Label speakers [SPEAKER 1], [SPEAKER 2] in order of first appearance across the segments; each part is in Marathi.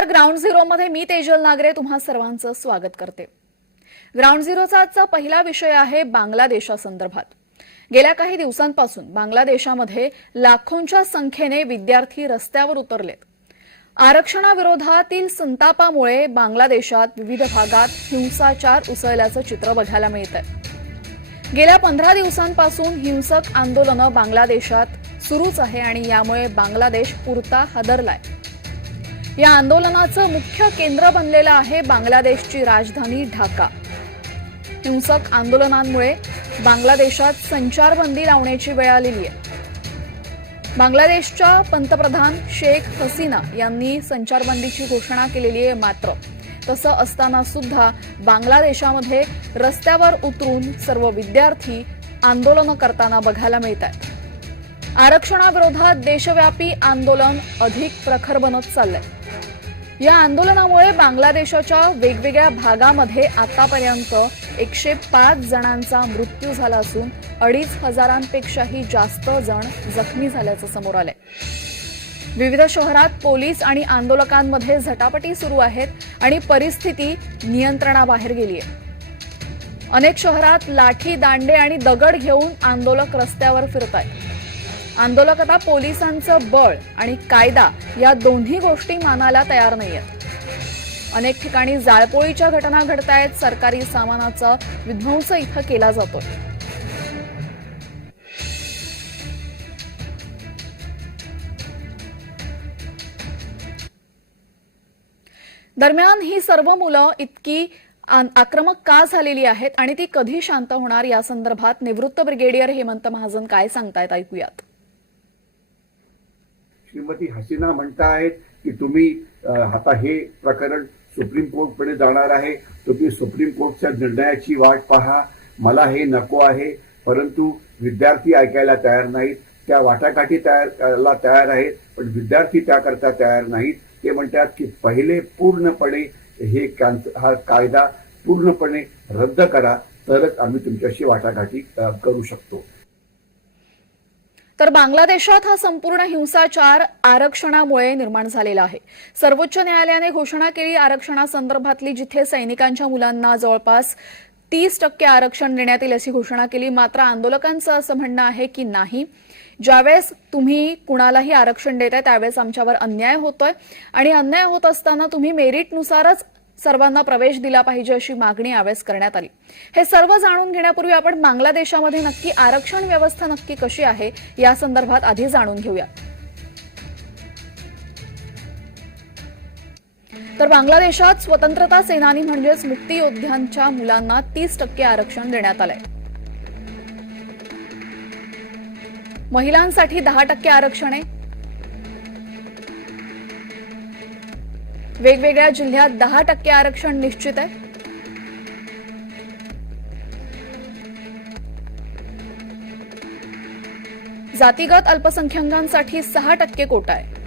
[SPEAKER 1] नमस्कार. ग्राउंड झिरो मध्ये मी तेजल नागरे तुम्हा सर्वांचं स्वागत करते. ग्राउंड झिरोचा आजचा पहिला विषय आहे बांगलादेशासंदर्भात गेल्या काही दिवसांपासून बांगलादेशामध्ये लाखोंच्या संख्येने विद्यार्थी रस्त्यावर उतरलेत. आरक्षणाविरोधातील संतापामुळे बांगलादेशात विविध भागात हिंसाचार उसळल्याचं चित्र बघायला मिळत आहे गेल्या पंधरा दिवसांपासून हिंसक आंदोलनं बांगलादेशात सुरूच आहे आणि यामुळे बांगलादेश पुरता हादरलाय. या आंदोलनाचं मुख्य केंद्र बनलेलं आहे बांगलादेशची राजधानी ढाका. हिंसक आंदोलनांमुळे बांगलादेशात संचारबंदी लावण्याची वेळ आलेली आहे. बांगलादेशच्या पंतप्रधान शेख हसीना यांनी संचारबंदीची घोषणा केलेली आहे मात्र. तसं असताना सुद्धा बांगलादेशामध्ये रस्त्यावर उतरून सर्व विद्यार्थी आंदोलनं करताना बघायला मिळत आहेत आरक्षणाविरोधात देशव्यापी आंदोलन अधिक प्रखर बनत चाललंय. या आंदोलनामुळे बांगलादेशाच्या वेगवेगळ्या भागामध्ये आतापर्यंत एकशे पाच जणांचा मृत्यू झाला असून अडीच हजारांपेक्षाही जास्त जण जखमी झाल्याचं समोर आलंय. विविध शहरात पोलीस आणि आंदोलकांमध्ये झटापटी सुरू आहेत आणि परिस्थिती नियंत्रणाबाहेर गेली आहे. अनेक शहरात लाठी दांडे आणि दगड घेऊन आंदोलक रस्त्यावर फिरत आहेत. आंदोलक आता पोलिसांचं बळ आणि कायदा या दोन्ही गोष्टी मानायला तयार नाही आहेत अनेक ठिकाणी जाळपोळीच्या घटना घडतायत सरकारी सामानाचा विध्वंस इथं केला जातोय. दरम्यान ही सर्व मुलं इतकी आक्रमक का झालेली आहेत आणि ती कधी शांत होणार या संदर्भात निवृत्त ब्रिगेडियर हेमंत महाजन काय सांगतायत ऐकूयात.
[SPEAKER 2] श्रीमती हसीना म्हणतायत की तुम्ही आता हे प्रकरण सुप्रीम कोर्टकडे जाणार आहे. तुम्ही सुप्रीम कोर्टच्या निर्णयाची वाट पहा. मला हे नको आहे. परंतु विद्यार्थी ऐकायला तयार नाहीत. त्या वाटाघाटी तयारला तयार आहेत पण विद्यार्थी त्याकरता तयार नाहीत. ते म्हणतात की पहिले पूर्णपणे हे हा कायदा पूर्णपणे रद्द करा तरच आम्ही तुमच्याशी वाटाघाटी करू शकतो.
[SPEAKER 1] तर बांगलादेशात हा संपूर्ण हिंसाचार आरक्षणामुळे निर्माण झालेला आहे. सर्वोच्च न्यायालयाने घोषणा केली आरक्षणासंदर्भातली जिथे सैनिकांच्या मुलांना जवळपास तीस टक्के आरक्षण देण्यात येईल अशी घोषणा केली. मात्र आंदोलकांचं असं म्हणणं आहे की नाही. ज्यावेळेस तुम्ही कुणालाही आरक्षण देताय त्यावेळेस आमच्यावर अन्याय होतोय. आणि अन्याय होत असताना तुम्ही मेरिटनुसारच सर्वांना प्रवेश दिला पाहिजे अशी मागणी यावेळेस करण्यात आली. हे सर्व जाणून घेण्यापूर्वी आपण बांगलादेशामध्ये नक्की आरक्षण व्यवस्था नक्की कशी आहे या संदर्भात आधी जाणून घेऊया. तर बांगलादेशात स्वतंत्रता सेनानी म्हणजेच मुक्तियोद्ध्यांच्या मुलांना तीस टक्के आरक्षण देण्यात आलंय. महिलांसाठी दहा टक्के आरक्षण आहे. वेगवेगळ्या जिल्ह्यात दहा टक्के आरक्षण निश्चित आहे. जातीगत अल्पसंख्याकांसाठी सहा टक्के कोटा आहे.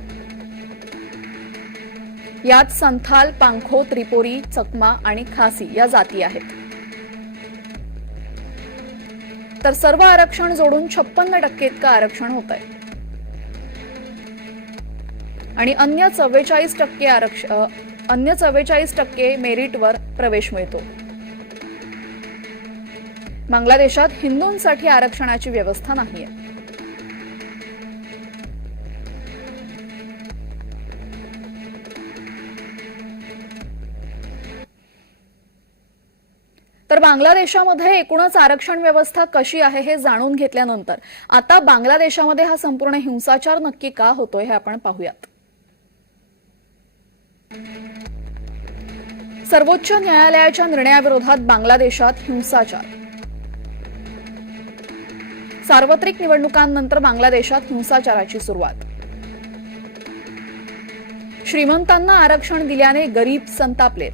[SPEAKER 1] यात संथाल पांखो त्रिपोरी चकमा आणि खासी या जाती आहेत. तर सर्व आरक्षण जोडून छप्पन्न टक्के इतकं आरक्षण होत आहे आणि अन्य चव्वेचाळीस टक्के आरक्षण अन्य चव्वेचाळीस टक्के मेरिटवर प्रवेश मिळतो. बांगलादेशात हिंदूंसाठी आरक्षणाची व्यवस्था नाहीये. तर बांगलादेशामध्ये एकूणच आरक्षण व्यवस्था कशी आहे हे जाणून घेतल्यानंतर आता बांगलादेशामध्ये हा संपूर्ण हिंसाचार नक्की का होतोय हे आपण पाहूयात. सर्वोच्च न्यायालयाच्या निर्णयाविरोधात बांगलादेशात हिंसाचार. सार्वत्रिक निवडणुकांनंतर बांगलादेशात हिंसाचाराची सुरुवात. श्रीमंतांना आरक्षण दिल्याने गरीब संतापलेत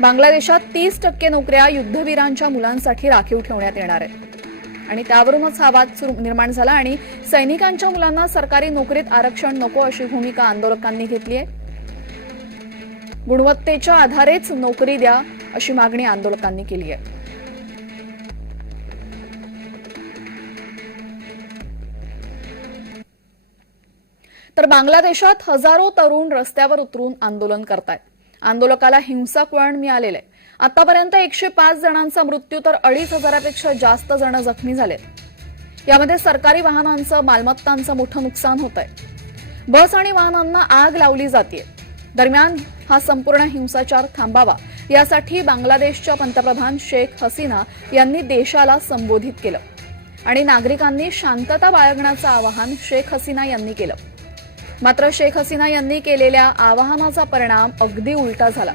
[SPEAKER 1] बांगलादेशात तीस टक्के नोकऱ्या युद्धवीरांच्या मुलांसाठी राखीव ठेवण्यात येणार आहेत. आणि त्यावरूनच हा वाद निर्माण झाला आणि सैनिकांच्या मुलांना सरकारी नोकरीत आरक्षण नको अशी भूमिका आंदोलकांनी घेतली आहे. गुणवत्तेच्या आधारेच नोकरी द्या अशी मागणी आंदोलकांनी केली आहे. तर बांगलादेशात हजारो तरुण रस्त्यावर उतरून आंदोलन करतायत. आंदोलकाला हिंसक वळण मिळालेलं आहे. आतापर्यंत एकशे पाच जणांचा मृत्यू तर अडीच हजारापेक्षा जास्त जण जखमी झालेत. यामध्ये सरकारी वाहनांचं मालमत्तांचं मोठं नुकसान होत आहे बस आणि वाहनांना आग लावली जाते दरम्यान हा संपूर्ण हिंसाचार थांबावा यासाठी बांगलादेशच्या पंतप्रधान शेख हसीना यांनी देशाला संबोधित केलं आणि नागरिकांनी शांतता बाळगण्याचं आवाहन शेख हसीना यांनी केलं. मात्र शेख हसीना यांनी केलेल्या आवाहनाचा परिणाम अगदी उलटा झाला.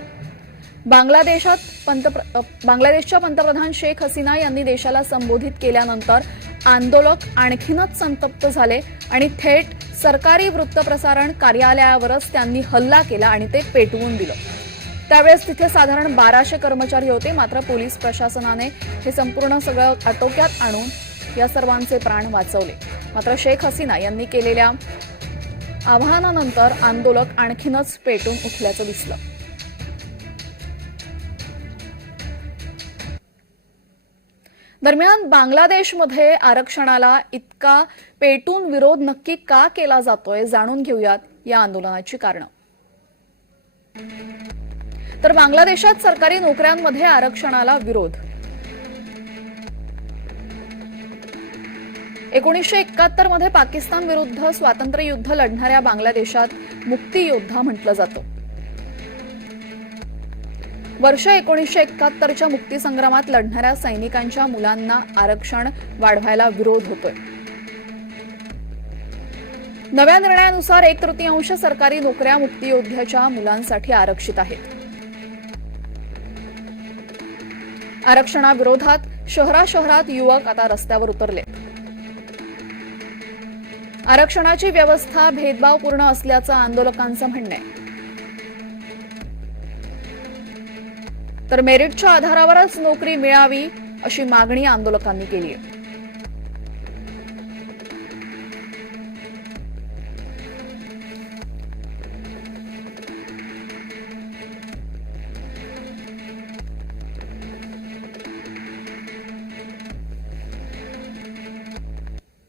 [SPEAKER 1] बांगलादेशात पंतप्र बांगलादेशच्या पंतप्रधान शेख हसीना यांनी देशाला संबोधित केल्यानंतर आंदोलक आणखीनच संतप्त झाले आणि थेट सरकारी वृत्तप्रसारण कार्यालयावरच त्यांनी हल्ला केला आणि ते पेटवून दिलं. त्यावेळेस तिथे साधारण बाराशे कर्मचारी होते मात्र पोलीस प्रशासनाने हे संपूर्ण सगळं आटोक्यात आणून या सर्वांचे प्राण वाचवले. मात्र शेख हसीना यांनी केलेल्या आव्हानानंतर आंदोलक आणखीनच पेटून उठल्याचं दिसलं. दरम्यान बांगलादेशमध्ये आरक्षणाला इतका पेटून विरोध नक्की का केला जातोय जाणून घेऊयात या आंदोलनाची कारणं. तर बांगलादेशात सरकारी नोकऱ्यांमध्ये आरक्षणाला विरोध. एकोणीसशे एकाहत्तरमध्ये पाकिस्तान विरुद्ध स्वातंत्र्य युद्ध लढणाऱ्या बांगलादेशात मुक्तियोद्धा म्हटलं जातं. वर्ष एकोणीसशे एकाहत्तरच्या मुक्तीसंग्रामात लढणाऱ्या सैनिकांच्या मुलांना आरक्षण वाढवायला विरोध होतोय. नव्या निर्णयानुसार एक तृतीयांश सरकारी नोकऱ्या मुक्तियोद्ध्याच्या मुलांसाठी आरक्षित आहेत. आरक्षणाविरोधात शहरा शहरात युवक आता रस्त्यावर उतरले. आरक्षणाची व्यवस्था भेदभावपूर्ण असल्याचं आंदोलकांचं म्हणणं आहे. तर मेरिटच्या आधारावरच नोकरी मिळावी अशी मागणी आंदोलकांनी केली आहे.